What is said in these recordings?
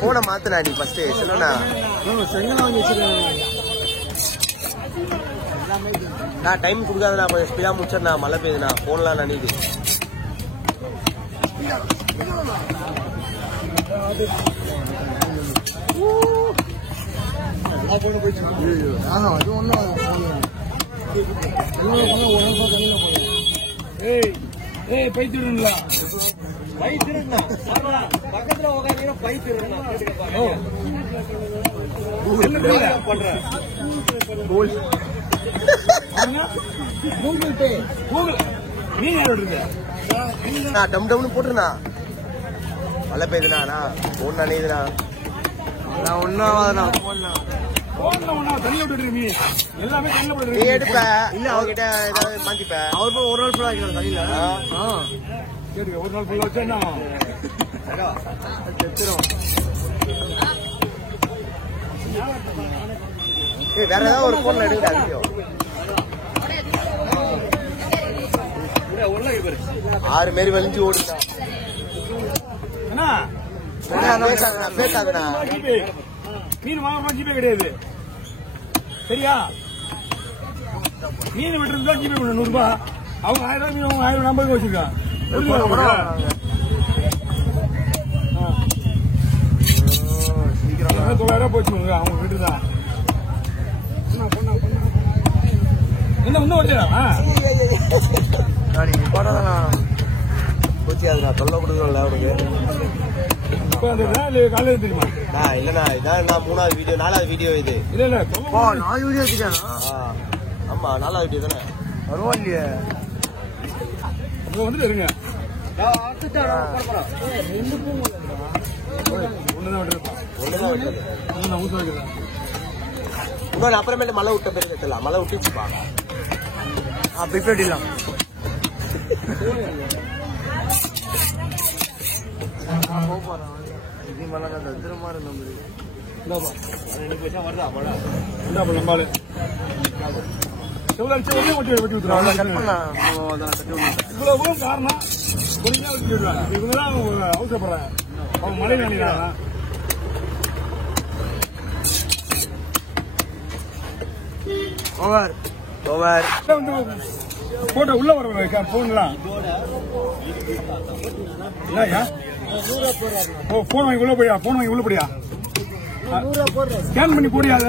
போன மாத்தனா நீ ஃபர்ஸ்ட் சொல்லுண்ணா. நான் டைம் கொடுக்காதுண்ணா, கொஞ்சம் ஸ்பீடா முடிச்சிருந்தா. மழை பெய்யுதுண்ணா, போன்லாம் நனிது. பைத்திருங்களா பக்கத்துல உட்காந்து பைத்திருங்களா பண்றேன். கூகுள் பே கூகுள் நீ டம் டம்னு போட்டுருண்ணா. மழை பெய்யுதுண்ணா, போன் நனையுதுண்ணா. நான் ஒன்னும் எல்லாமே எடுப்ப இல்ல அவர்கிட்ட ஏதாவது மாத்திப்ப. அவர் ஒரு நாள் ஃபுல்லா வைக்கணும் தண்ணியில. ஒரு நாள் ஃபுல்லா வச்சா வேற ஏதாவது ஒரு போன்ல எடுக்கிற வீடியோ. 6 மாரி வலிஞ்சு ஓடுதா. பேசாதுண்ணா. மீன் வாங்க ஜிபே கிடையாது சரியா? மீன் விட்டு ஜிபே பண்ண 100 ரூபாய். அவங்க 1000 மீன் 1050 வச்சிருக்காங்க. சீக்கிரம் 900 போச்சு அவங்க வீட்டு தான். என்ன இன்னும் வச்சுடா போச்சியாதுண்ணா. சொல்ல கொடுக்கல அவனுக்கு. காலையில் தெரியுமா? இல்லண்ணா, இதான் 3வது வீடியோ 4வது வீடியோ இது. இல்ல இல்ல 4 வீடியோ வச்சுட்டானா? ஆமா 4வது வீடியோ தானே. பரவாயில்லையே. வந்துட்டு இருங்க. இன்னொன்று அப்புறமேட்டு மழை விட்ட பேர் கட்டலாம். மழை விட்டுச்சுப்பா. பிப்பேட்டிலாம் இவ்வளவு காரணம் இவங்கதான் அவசரப்படுறாங்க. அவங்க மழை நினைக்கிறாங்க. போட்டோ உள்ள வர போன்லாம் போன் வாங்கி உள்ள போடியா. போன் வாங்கி உள்ள போடியா. ஸ்கேன் பண்ணி போடியாத.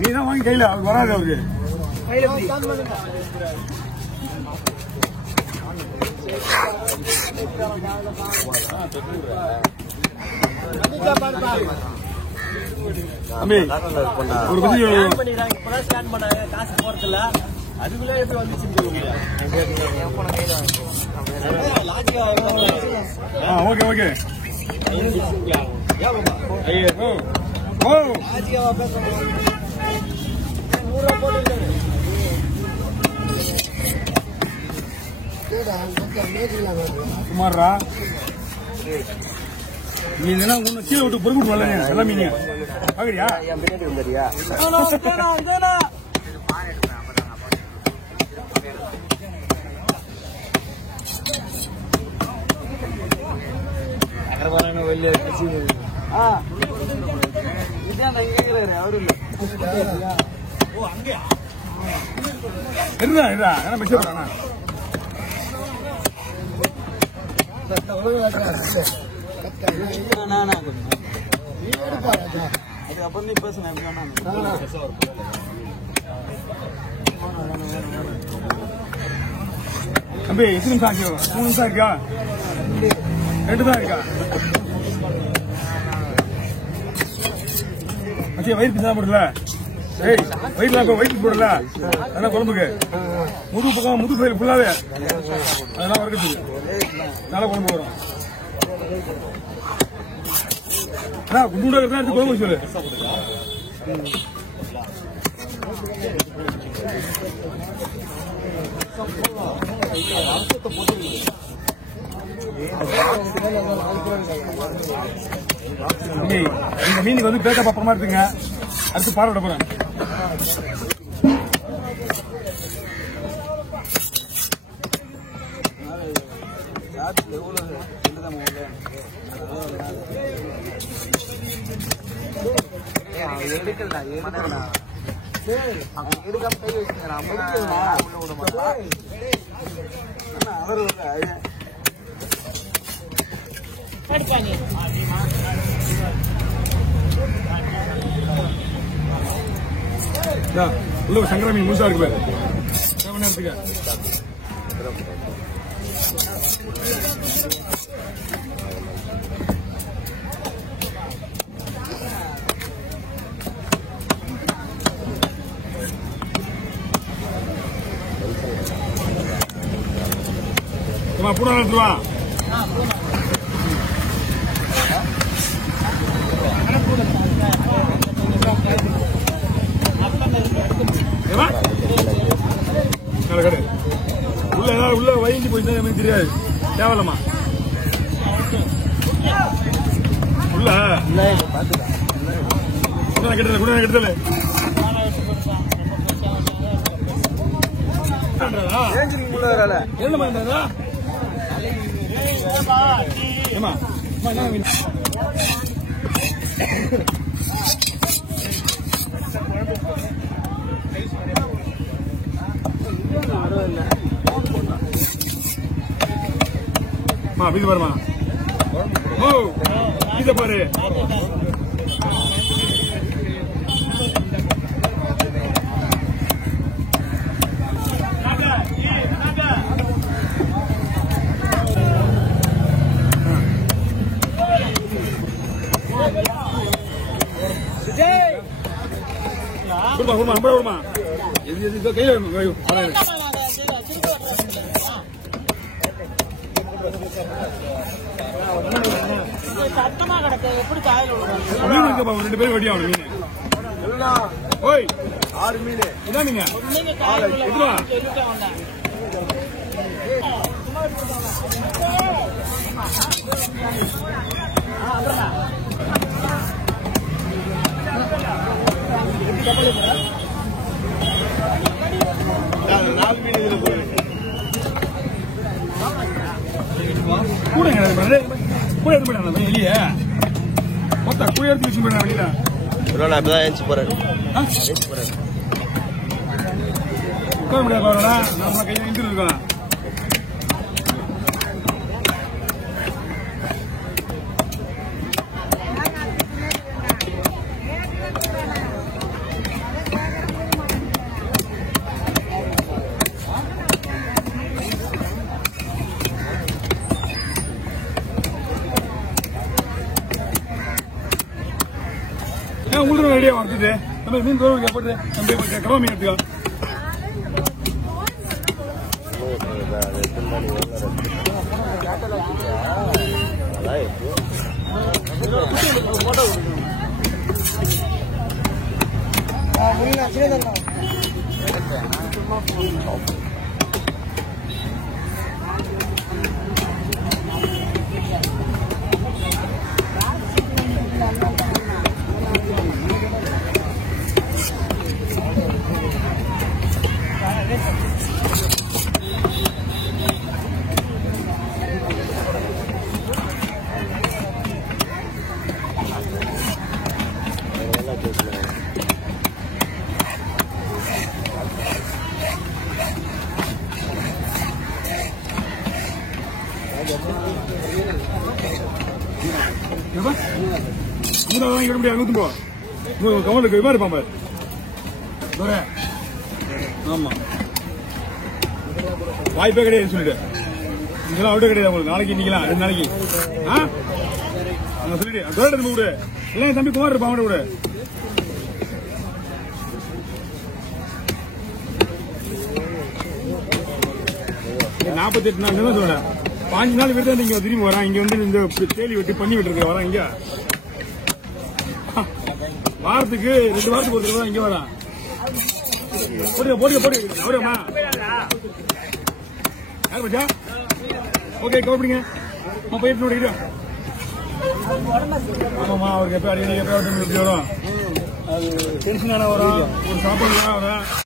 நீ தான் வாங்கி கையில அவர் வராது. அவருக்கு ஒரு காசு போறதில்ல. அதுக்குள்ள எப்படி வந்துச்சு? Okay okay. சுமாரா நீ உன்னை கீழே விட்டு பொறுப்பு வரல. எல்லாம் மீன் பாக்குறியா? பின்னாடி வந்துறியா? அவரு இல்ல அதுக்கப்புறம் நீ பேசுன தம்பி எத்தனை நிமிஷம் ஆச்சு? 3 நிமிஷம் இருக்கா? 2 தான் இருக்கா? மச்சியா வயிறு பிசா போடல. வயிற்று போடல. அதெல்லாம் குழம்புக்கு முது பக்கம் முது பயிர் ஃபுல்லாவே அதெல்லாம் வறுக்கிறதுக்கு நல்லா குழம்பு வரும். குண்டு எடுத்து குழம்பு சொல்லு. இந்த மீனுக்கு வந்து பேக்கப் அப்புறமா இருக்குங்க. அடுத்து பாட விட போறேன். உள்ள சங்கரா மீன் முழுசா இருக்கு பாரு. நேரத்துக்கு பூனா எடுத்துருவா. உள்ள ஏதாவது உள்ள வயங்கி போயிட்டு எனக்கு தெரியாது. தேவலமா உள்ள கெட்டல கூட கெட்டல என்ன பண்றதா ஏமா இது பாருமா. ஓ இத பாரு. குடுமா இது கையில சத்தமா கிடக்கு. எப்படி காயில மீன் இருக்கப்பா, 2 பேரும் வெட்டி ஆகணும். மீன் ஓய் 6 மீன் இதான் நீங்க கூட கூட எடுத்து போயிட்டாங்க வெளியே. மொத்தம் கூட எடுத்து வச்சு போயிட்டாங்க வெளியில. நான் இப்பதான் ஏஞ்சி போறேன். உட்கார முடியாது. நம்ம கையில் நின்று இருக்கோம். உங்களுக்கு ரெடியா வந்துட்டு நம்ம மீன் கோவில் போட்டு நம்ம கடவை மீன் எடுத்துக்கோ. கவலுக்கு மாதிரி பாம்பு. ஆமா வாய்ப்பே கிடையாது சொல்லிட்டு இதெல்லாம் அவுட்டே கிடையாது உங்களுக்கு. நாளைக்கு இன்னைக்கலாம் 2 நாளைக்கு சொல்லிட்டு திரும்ப விடு. இல்லை தம்பி குமார் இருப்பா அவன் விடு. $48 நாள் சொல்றேன். 5 நாள் விட்டு இங்க திரும்பி வரான். இங்க வந்து இந்த தேலி வெட்டி பண்ணி விட்டுருக்கு வரான். இங்க வாரத்துக்கு 2 வாரத்துக்கு ஒரு தடவை இங்க வரான். போடுங்க போடுங்க போடுங்க அவரேம்மா யார் பச்சா? ஓகே கவனிங்க போயிட்டு நோடிக்கிட்டோம். ஆமாம்மா அவருக்கு எப்போ அடிக்கடி எப்போ எப்படி வரும். அது டென்ஷனான வரும். ஒரு சாப்பாடு வரும்.